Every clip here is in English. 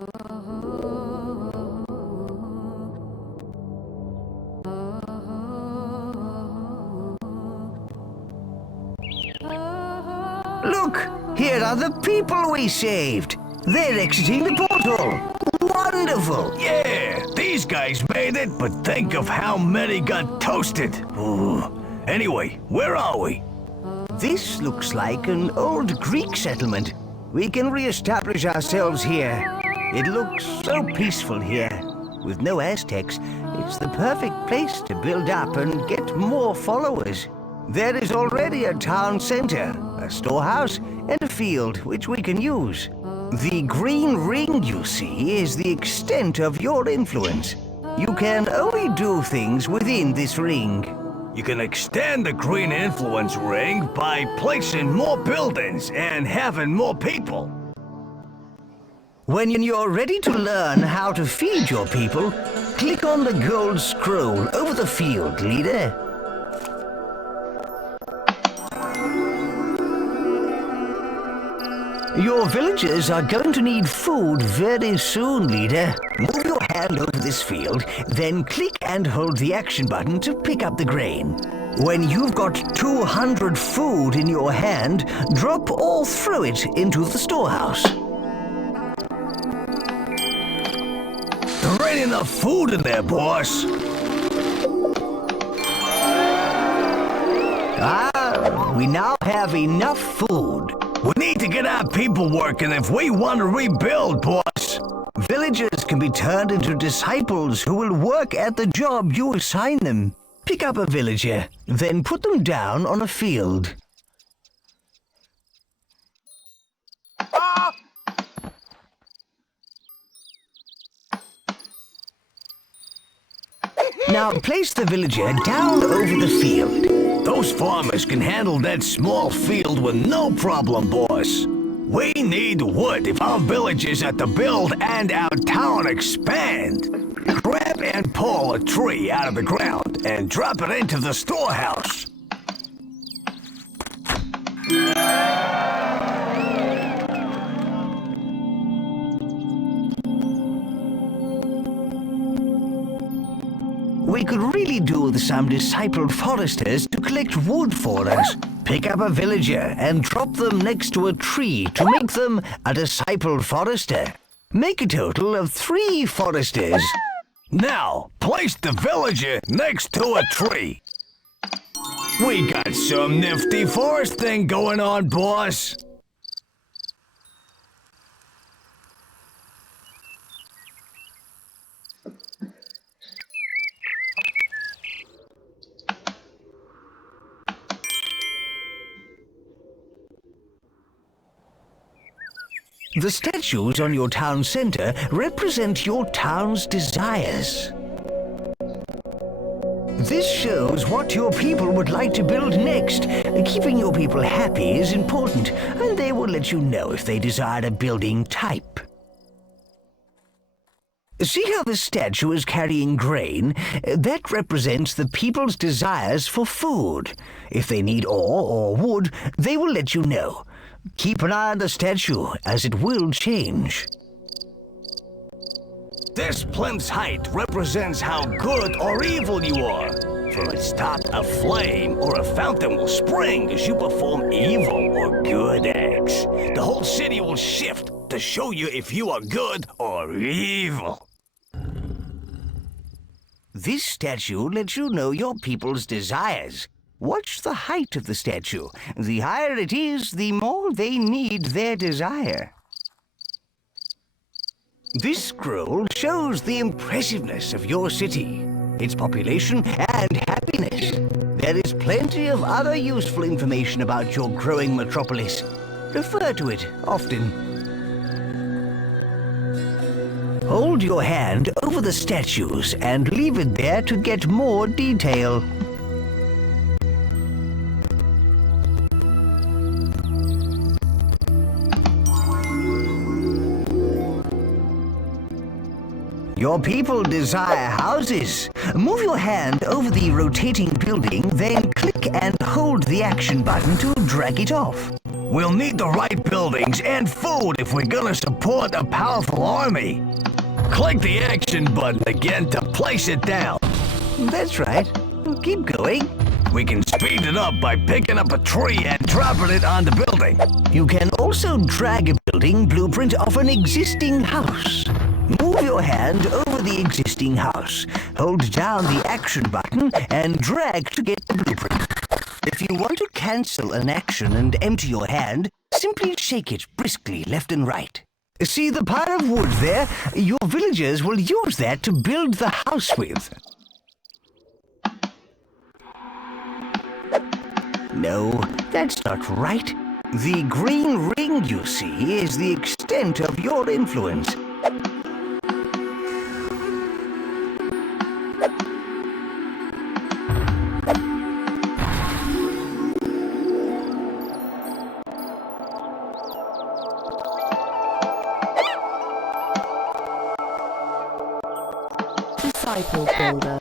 Look, here are the people we saved. They're exiting the portal. Wonderful! Yeah, these guys made it, but think of how many got toasted. Ooh. Anyway, where are we? This looks like an old Greek settlement. We can re-establish ourselves here. It looks so peaceful here. With no Aztecs, it's the perfect place to build up and get more followers. There is already a town center, a storehouse, and a field which we can use. The green ring you see is the extent of your influence. You can only do things within this ring. You can extend the green influence ring by placing more buildings and having more people. When you're ready to learn how to feed your people, click on the gold scroll over the field, leader. Your villagers are going to need food very soon, leader. Move your hand over this field, then click and hold the action button to pick up the grain. When you've got 200 food in your hand, drop or throw it into the storehouse. There ain't enough food in there, boss. We now have enough food. We need to get our people working if we want to rebuild, boss. Villagers can be turned into disciples who will work at the job you assign them. Pick up a villager, then put them down on a field. Now place the villager down over the field. Those farmers can handle that small field with no problem, boss. We need wood if our villages are to build and our town expand. Grab and pull a tree out of the ground and drop it into the storehouse. We could really do with some discipled foresters to collect wood for us. Pick up a villager and drop them next to a tree to make them a discipled forester. Make a total of 3 foresters. Now, place the villager next to a tree. We got some nifty foresting going on, boss. The statues on your town center represent your town's desires. This shows what your people would like to build next. Keeping your people happy is important, and they will let you know if they desire a building type. See how the statue is carrying grain? That represents the people's desires for food. If they need ore or wood, they will let you know. Keep an eye on the statue, as it will change. This plinth's height represents how good or evil you are. From its top, a flame or a fountain will spring as you perform evil or good acts. The whole city will shift to show you if you are good or evil. This statue lets you know your people's desires. Watch the height of the statue. The higher it is, the more they need their desire. This scroll shows the impressiveness of your city, its population and happiness. There is plenty of other useful information about your growing metropolis. Refer to it often. Hold your hand over the statues and leave it there to get more detail. Your people desire houses. Move your hand over the rotating building, then click and hold the action button to drag it off. We'll need the right buildings and food if we're gonna support a powerful army. Click the action button again to place it down. That's right. Keep going. We can speed it up by picking up a tree and dropping it on the building. You can also drag a building blueprint of an existing house. Move your hand over the existing house. Hold down the action button and drag to get the blueprint. If you want to cancel an action and empty your hand, simply shake it briskly left and right. See the pile of wood there? Your villagers will use that to build the house with. No, that's not right. The green ring you see is the extent of your influence. Disciple builder.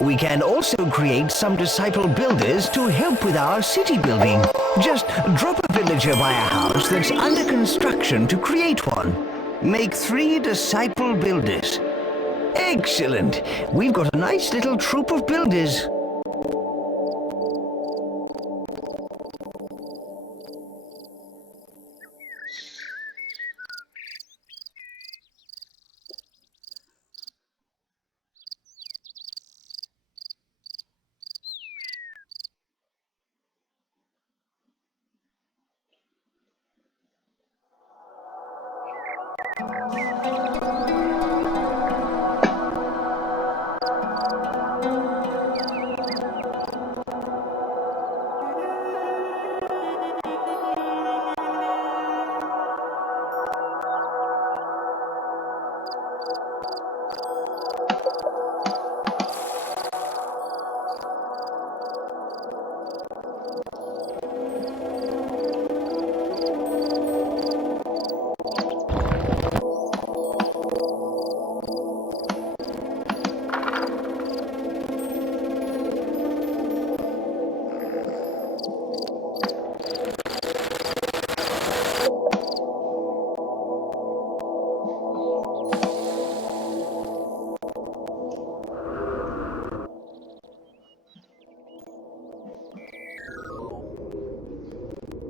We can also create some disciple builders to help with our city building. Just drop a villager by a house that's under construction to create one. Make 3 disciple builders. Excellent! We've got a nice little troop of builders.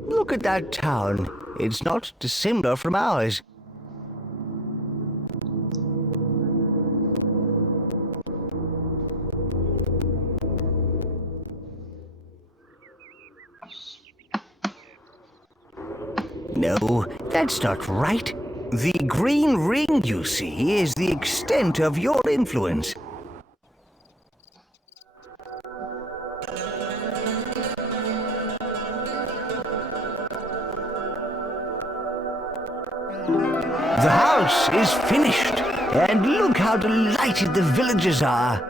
Look at that town. It's not dissimilar from ours. No, that's not right. The green ring you see is the extent of your influence. The house is finished, and look how delighted the villagers are.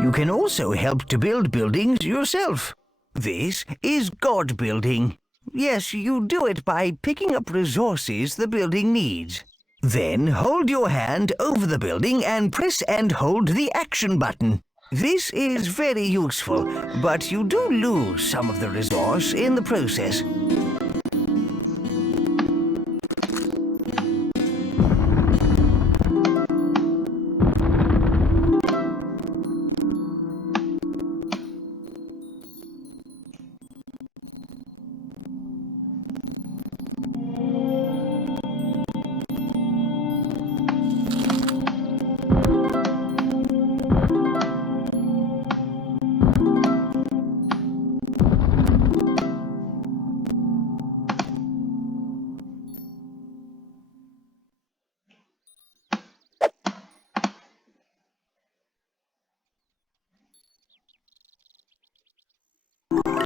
You can also help to build buildings yourself. This is God building. Yes, you do it by picking up resources the building needs. Then hold your hand over the building and press and hold the action button. This is very useful, but you do lose some of the resource in the process.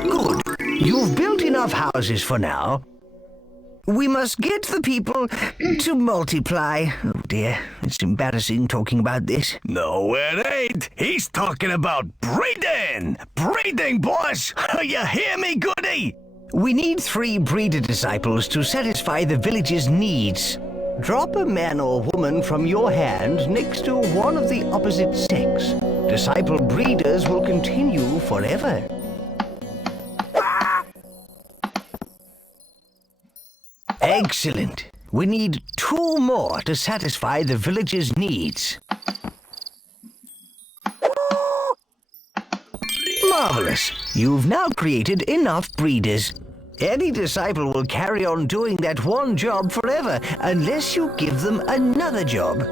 Good. You've built enough houses for now. We must get the people to multiply. Oh dear, it's embarrassing talking about this. No, it ain't. He's talking about breeding. Breeding, boss. You hear me, goody? We need 3 breeder disciples to satisfy the village's needs. Drop a man or woman from your hand next to one of the opposite sex. Disciple breeders will continue forever. Excellent. We need 2 more to satisfy the village's needs. Marvelous. You've now created enough breeders. Any disciple will carry on doing that one job forever unless you give them another job.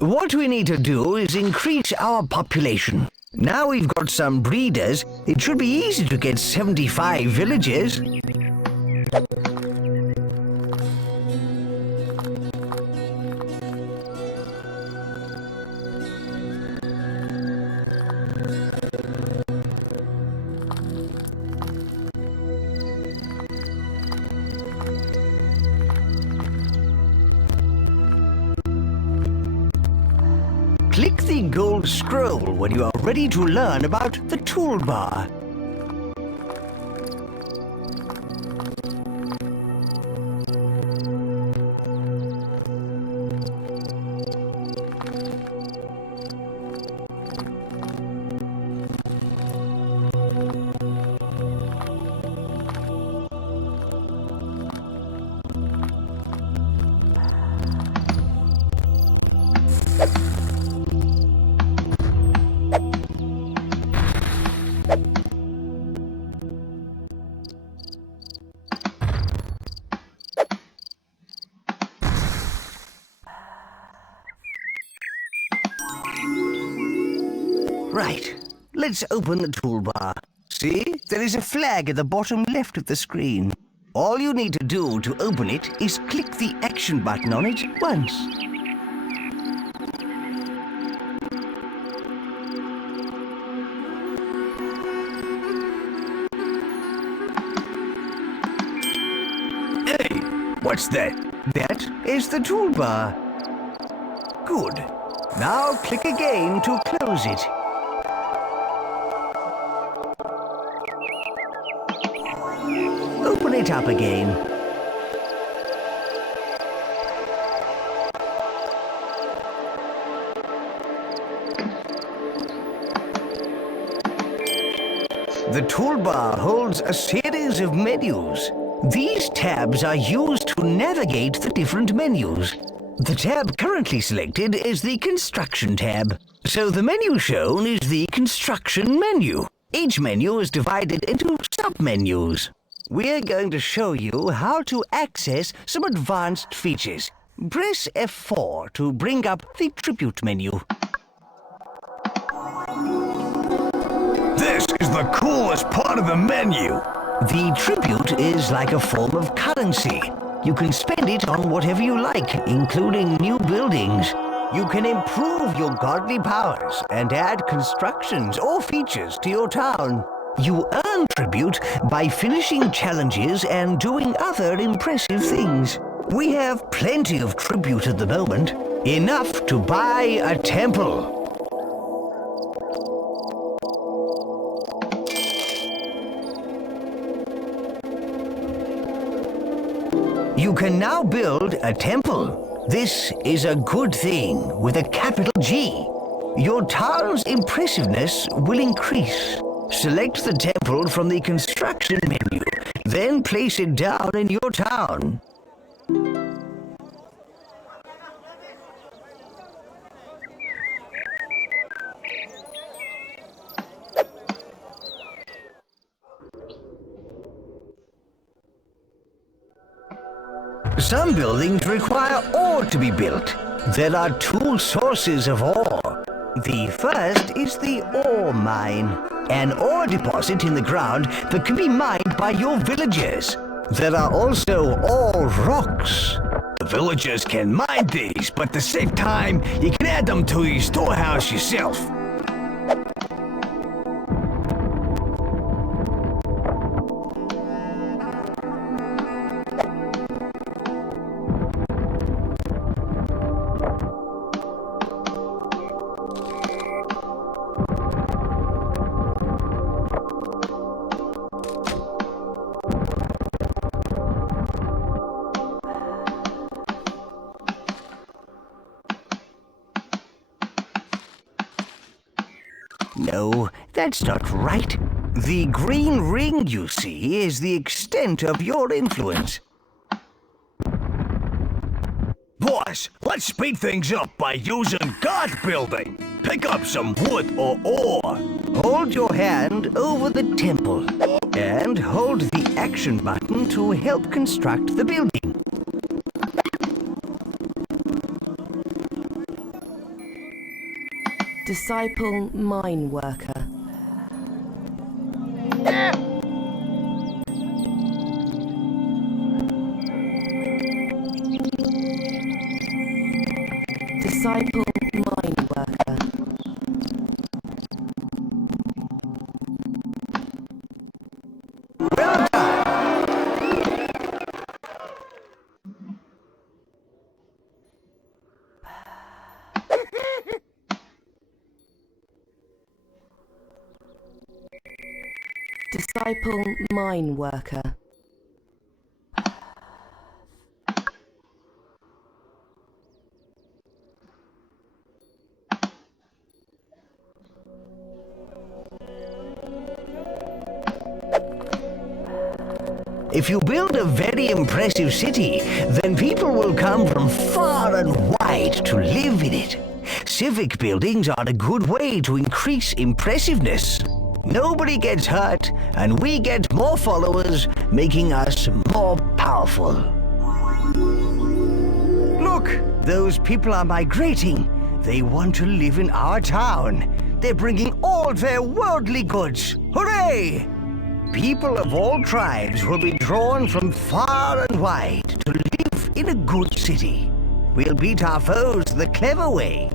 What we need to do is increase our population. Now we've got some breeders, it should be easy to get 75 villages. Click the gold scroll when you are ready to learn about the toolbar. Right, let's open the toolbar. See, there is a flag at the bottom left of the screen. All you need to do to open it is click the action button on it once. Hey, what's that? That is the toolbar. Good. Now click again to close it. Open it up again. The toolbar holds a series of menus. These tabs are used to navigate the different menus. The tab currently selected is the Construction tab, so the menu shown is the Construction menu. Each menu is divided into sub-menus. We're going to show you how to access some advanced features. Press F4 to bring up the Tribute menu. This is the coolest part of the menu. The tribute is like a form of currency. You can spend it on whatever you like, including new buildings. You can improve your godly powers and add constructions or features to your town. You earn tribute by finishing challenges and doing other impressive things. We have plenty of tribute at the moment, enough to buy a temple. You can now build a temple. This is a good thing with a capital G. Your town's impressiveness will increase. Select the temple from the Construction menu, then place it down in your town. Some buildings require ore to be built. There are 2 sources of ore. The first is the ore mine, an ore deposit in the ground that can be mined by your villagers. There are also ore rocks. The villagers can mine these, but to save time, you can add them to your storehouse yourself. No, that's not right. The green ring you see is the extent of your influence. Boss, let's speed things up by using guard building. Pick up some wood or ore. Hold your hand over the temple and hold the action button to help construct the building. Disciple mine worker. Disciple mine worker. Well done. Disciple mine worker. If you build a very impressive city, then people will come from far and wide to live in it. Civic buildings are a good way to increase impressiveness. Nobody gets hurt, and we get more followers, making us more powerful. Look, those people are migrating. They want to live in our town. They're bringing all their worldly goods. Hooray! People of all tribes will be drawn from far and wide to live in a good city. We'll beat our foes the clever way.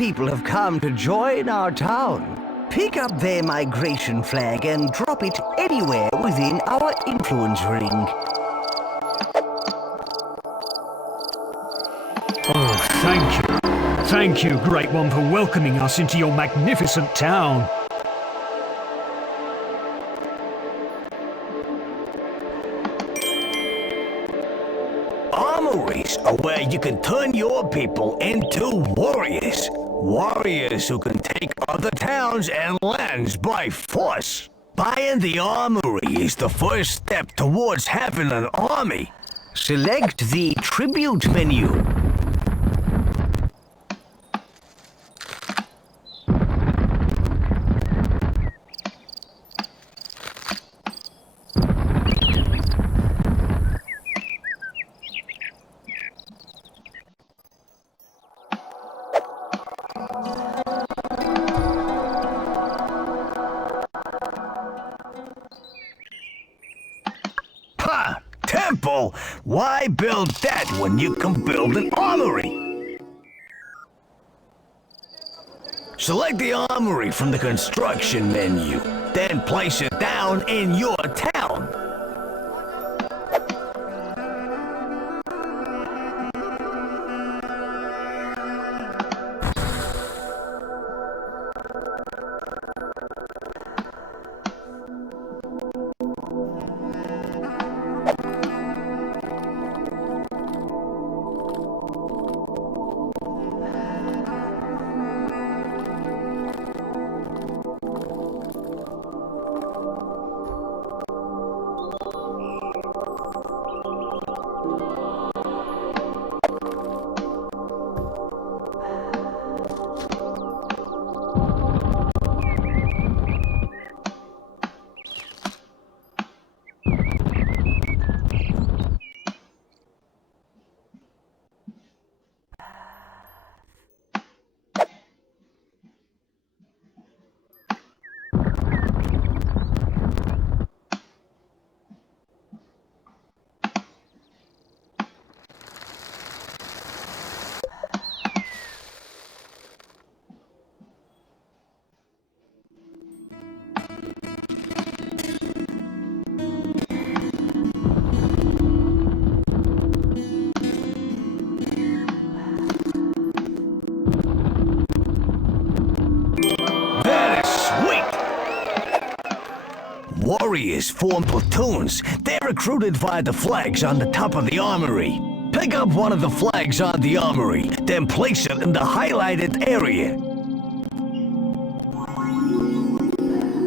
people have come to join our town. Pick up their migration flag and drop it anywhere within our influence ring. Oh, thank you. Thank you, Great One, for welcoming us into your magnificent town. Armories are where you can turn your people into warriors. Warriors who can take other towns and lands by force. Buying the armory is the first step towards having an army. Select the tribute menu. Temple? Why build that when you can build an armory? Select the armory from the construction menu, then place it down in your town. Warriors form platoons. They're recruited via the flags on the top of the armory. Pick up one of the flags on the armory, then place it in the highlighted area.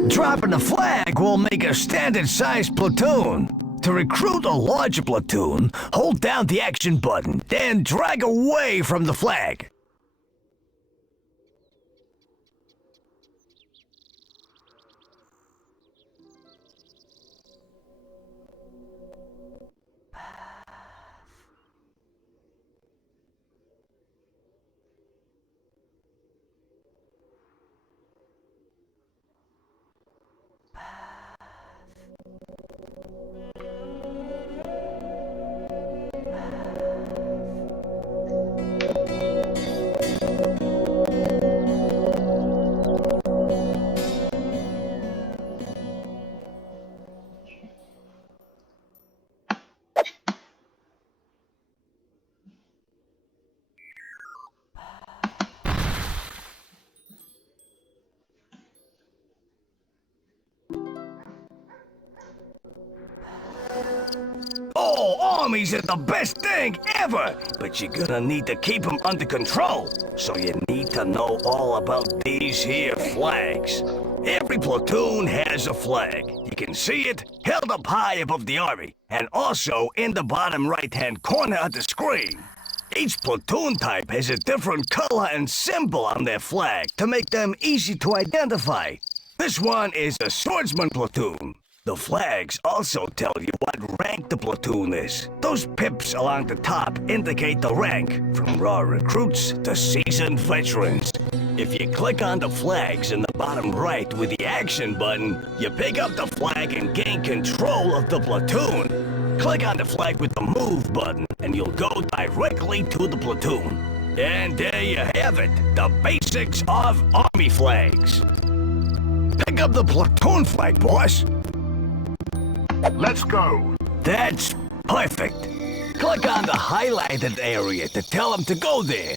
Dropping the flag will make a standard-sized platoon. To recruit a larger platoon, hold down the action button, then drag away from the flag. Oh, armies are the best thing ever, but you're gonna need to keep them under control. So you need to know all about these here flags. Every platoon has a flag. You can see it held up high above the army, and also in the bottom right-hand corner of the screen. Each platoon type has a different color and symbol on their flag to make them easy to identify. This one is a swordsman platoon. The flags also tell you what rank the platoon is. Those pips along the top indicate the rank, from raw recruits to seasoned veterans. If you click on the flags in the bottom right with the action button, you pick up the flag and gain control of the platoon. Click on the flag with the move button and you'll go directly to the platoon. And there you have it, the basics of army flags. Pick up the platoon flag, boss. Let's go. That's perfect. Click on the highlighted area to tell them to go there.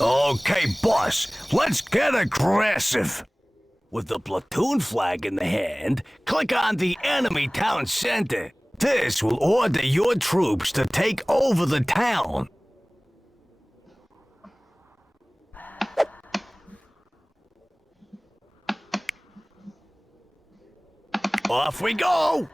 Okay, boss, let's get aggressive. With the platoon flag in the hand, click on the enemy town center. This will order your troops to take over the town. Off we go!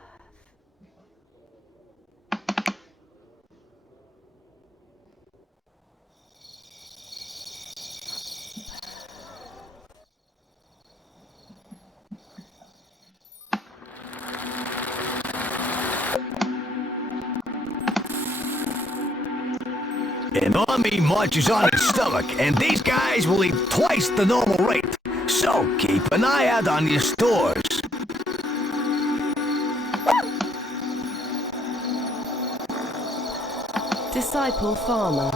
An army marches on its stomach, and these guys will eat twice the normal rate. So keep an eye out on your stores. Disciple farmer.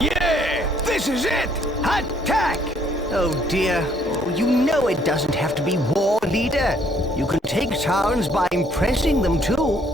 Yeah, this is it! Attack! Oh dear. Oh, you know it doesn't have to be war, leader. You can take towns by impressing them too.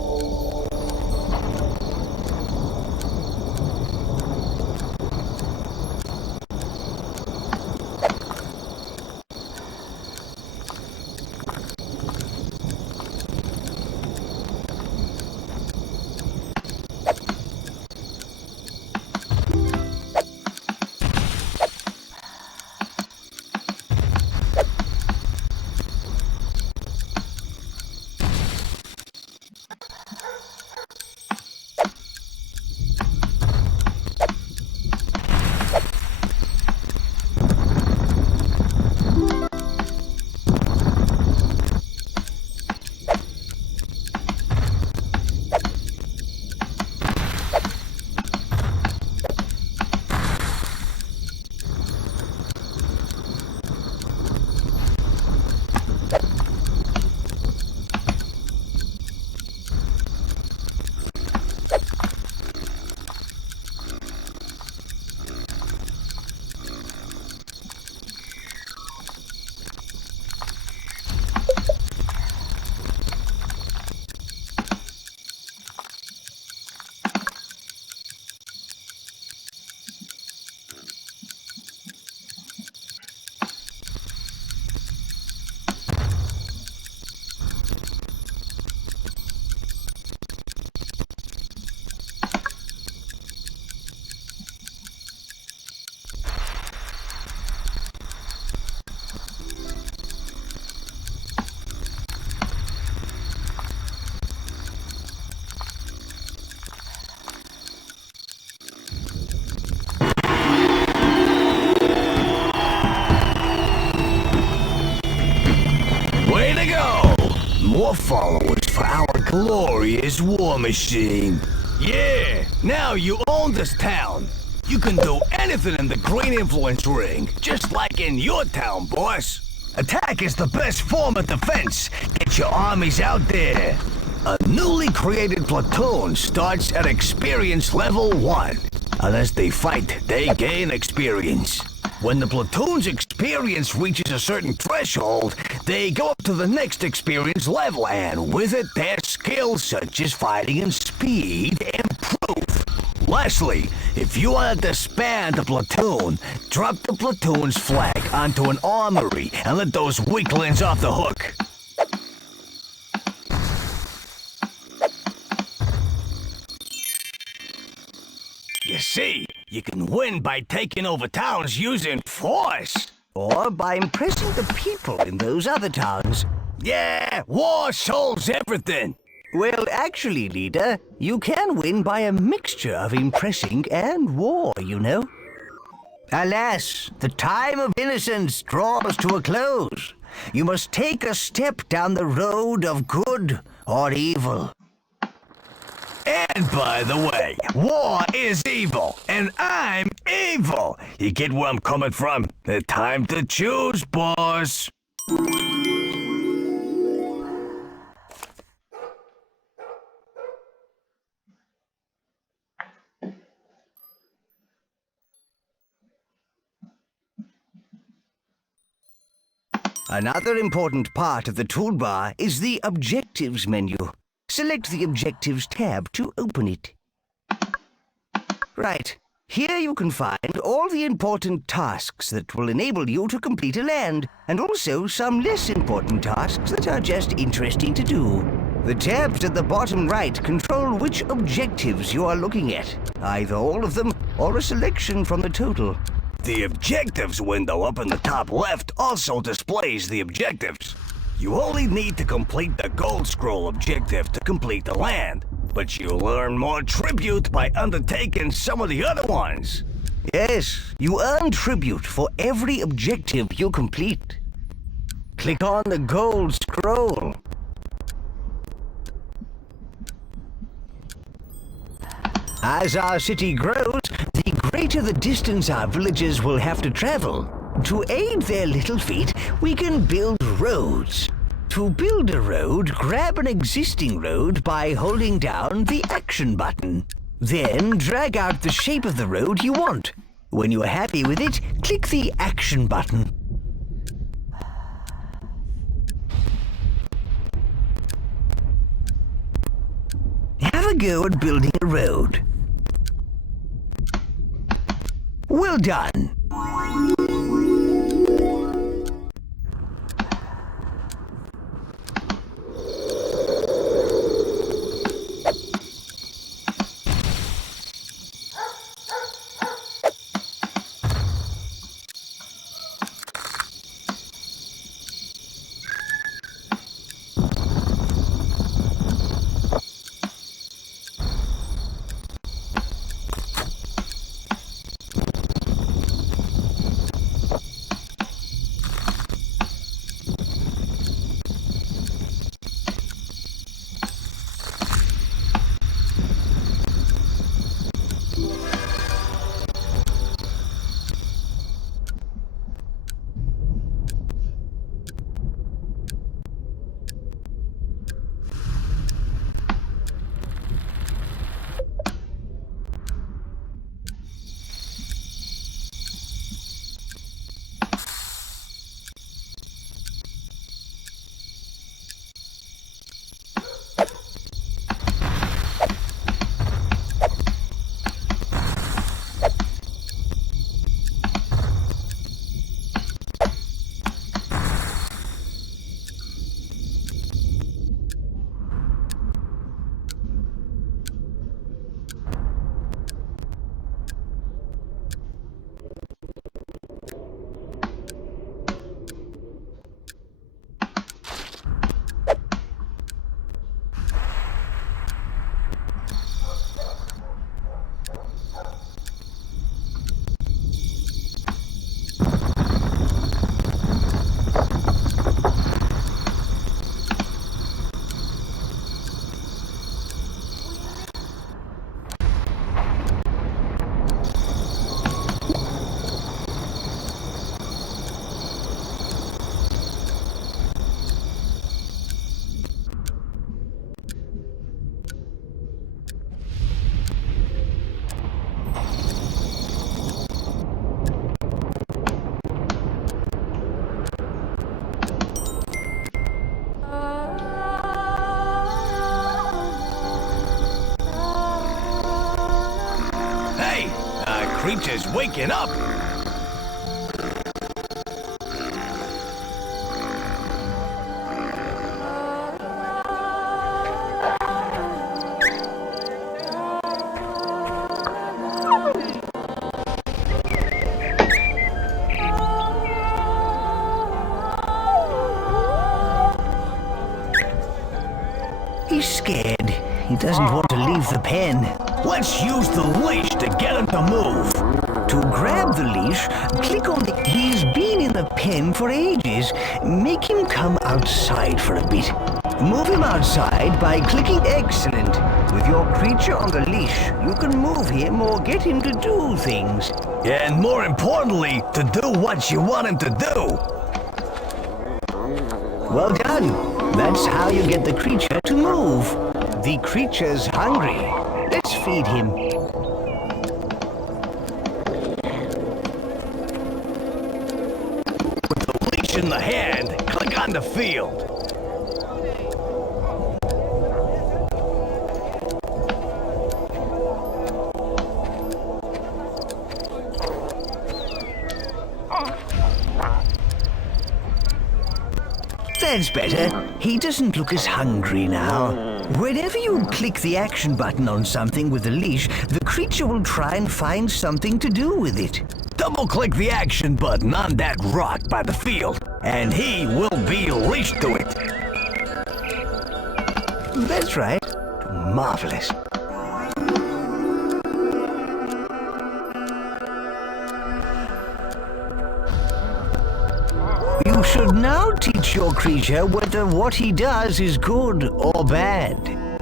More followers for our glorious war machine. Yeah, now you own this town. You can do anything in the Green Influence Ring, just like in your town, boss. Attack is the best form of defense. Get your armies out there. A newly created platoon starts at experience level 1. Unless they fight, they gain experience. When the platoon's experience reaches a certain threshold, they go up to the next experience level, and with it, their skills such as fighting and speed improve. Lastly, if you want to disband a platoon, drop the platoon's flag onto an armory and let those weaklings off the hook. see, you can win by taking over towns using force. Or by impressing the people in those other towns. Yeah, war solves everything. Well, actually, leader, you can win by a mixture of impressing and war, you know. Alas, the time of innocence draws to a close. You must take a step down the road of good or evil. And by the way, war is evil, and I'm evil. You get where I'm coming from? The time to choose, boss. Another important part of the toolbar is the Objectives menu. Select the Objectives tab to open it. Right. Here you can find all the important tasks that will enable you to complete a land, and also some less important tasks that are just interesting to do. The tabs at the bottom right control which objectives you are looking at, either all of them or a selection from the total. The Objectives window up in the top left also displays the objectives. You only need to complete the Gold Scroll objective to complete the land, but you'll earn more tribute by undertaking some of the other ones. Yes, you earn tribute for every objective you complete. Click on the Gold Scroll. As our city grows, the greater the distance our villagers will have to travel. To aid their little feet, we can build roads. To build a road, grab an existing road by holding down the Action button. Then drag out the shape of the road you want. When you are happy with it, click the Action button. Have a go at building a road. Well done. Creature's waking up. He's scared. He doesn't want to leave the pen. Let's use the leash to get him to move. To grab the leash, click on the... He's been in the pen for ages. Make him come outside for a bit. Move him outside by clicking excellent. With your creature on the leash, you can move him or get him to do things. And more importantly, to do what you want him to do. Well done. That's how you get the creature to move. The creature's hungry. Let's feed him. With the leash in the hand, click on the field. That's better. He doesn't look as hungry now. Whenever you click the action button on something with the leash, the creature will try and find something to do with it. Double-click the action button on that rock by the field, and he will be leashed to it. That's right. Marvelous. You should now teach your creature whether what he does is good or bad.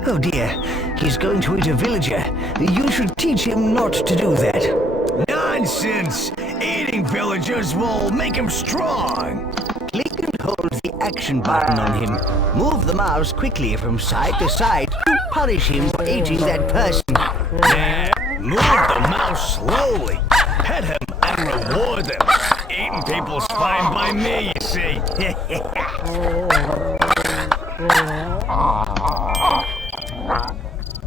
Oh dear, he's going to eat a villager. You should teach him not to do that. Nonsense! Eating villagers will make him strong. Click and hold the action button on him. Move the mouse quickly from side to side to punish him for eating that person. Move the mouse slowly. Pet him and reward him. Eating people's fine by me, you see.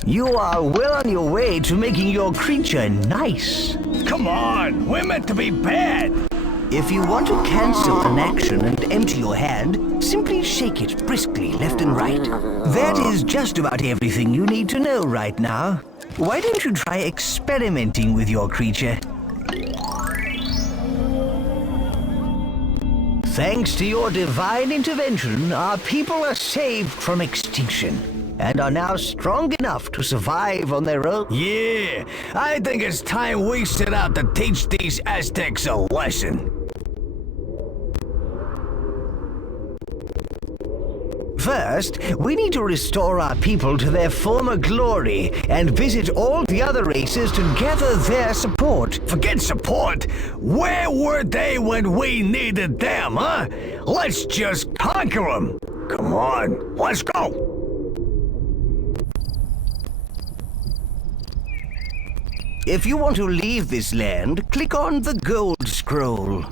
You are well on your way to making your creature nice. Come on, we're meant to be bad. If you want to cancel an action and empty your hand, simply shake it briskly left and right. That is just about everything you need to know right now. Why don't you try experimenting with your creature? Thanks to your divine intervention, our people are saved from extinction and are now strong enough to survive on their own. Yeah, I think it's time we set out to teach these Aztecs a lesson. First, we need to restore our people to their former glory and visit all the other races to gather their support. Forget support. Where were they when we needed them, huh? Let's just conquer them. Come on, let's go. If you want to leave this land, click on the gold scroll.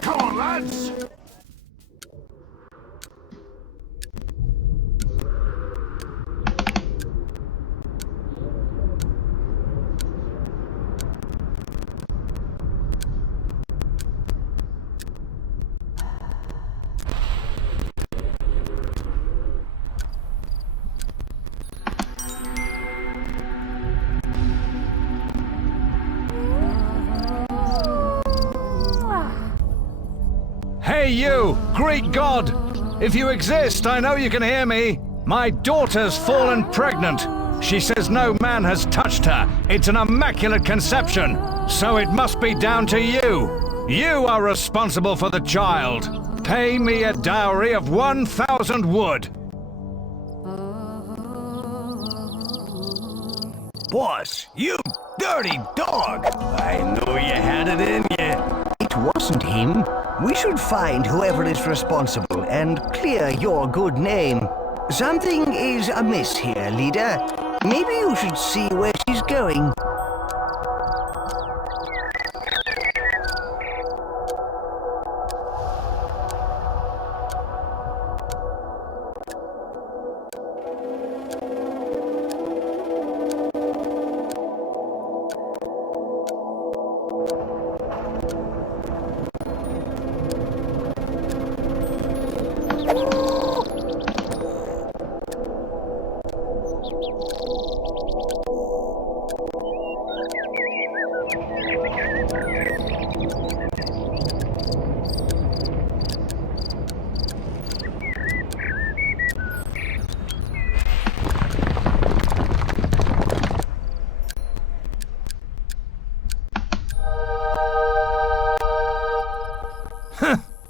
Come on, lads! Hey you, Greek god! If you exist, I know you can hear me. My daughter's fallen pregnant. She says no man has touched her. It's an immaculate conception. So it must be down to you. You are responsible for the child. Pay me a dowry of 1,000 wood. Boss, you dirty dog! I knew you had it in you. It wasn't him. We should find whoever is responsible and clear your good name. Something is amiss here, leader. Maybe you should see where she's going.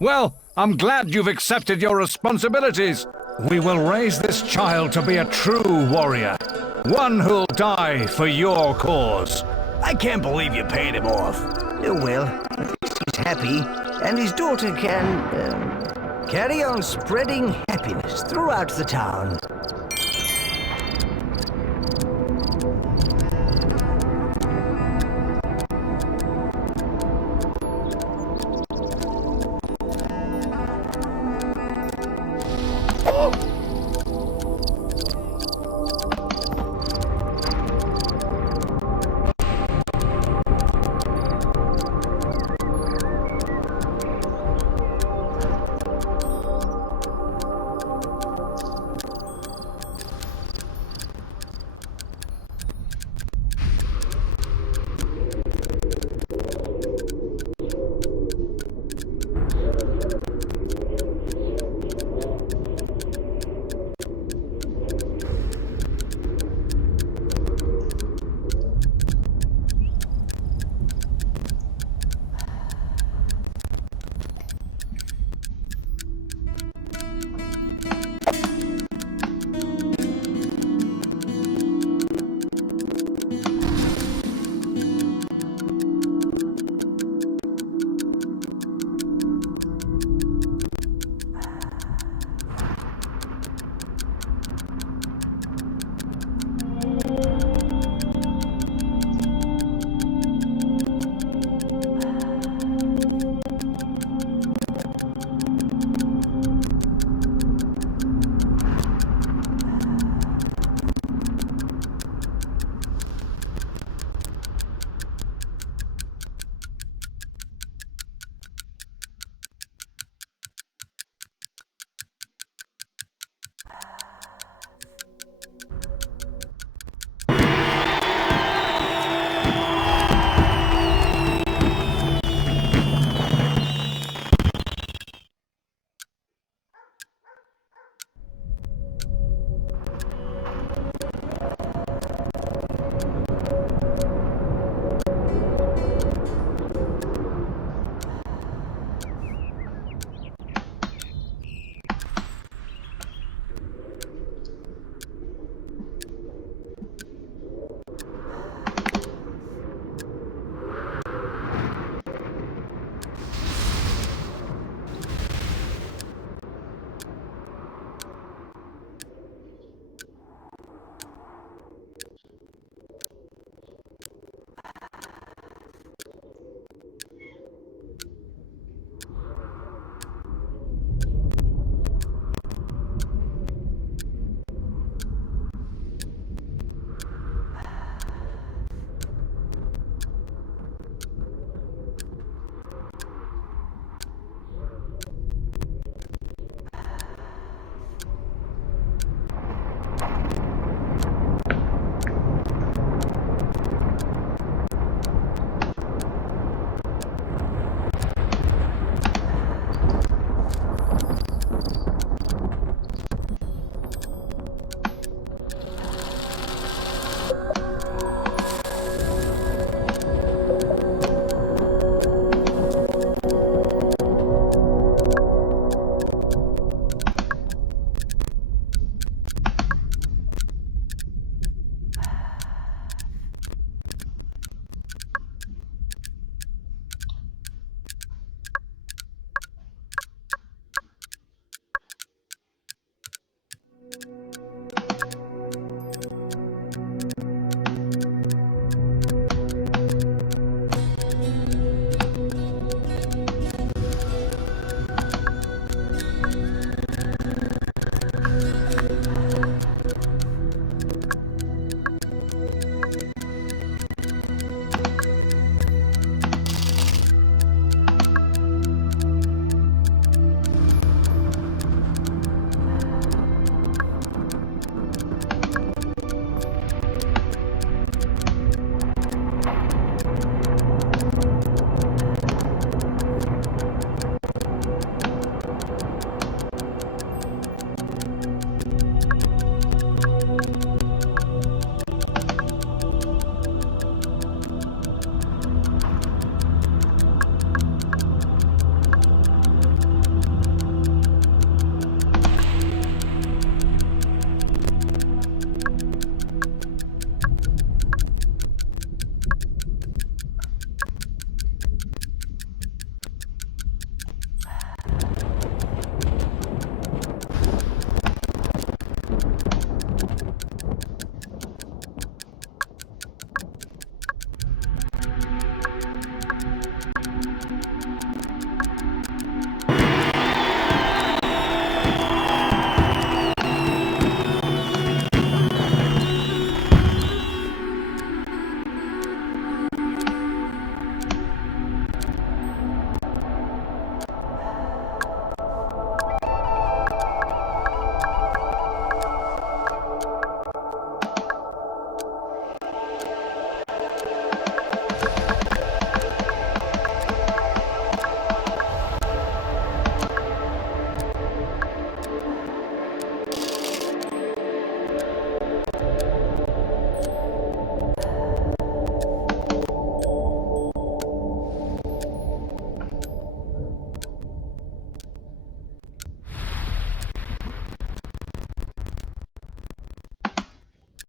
Well, I'm glad you've accepted your responsibilities. We will raise this child to be a true warrior. One who'll die for your cause. I can't believe you paid him off. Oh well, at least he's happy, and his daughter can carry on spreading happiness throughout the town.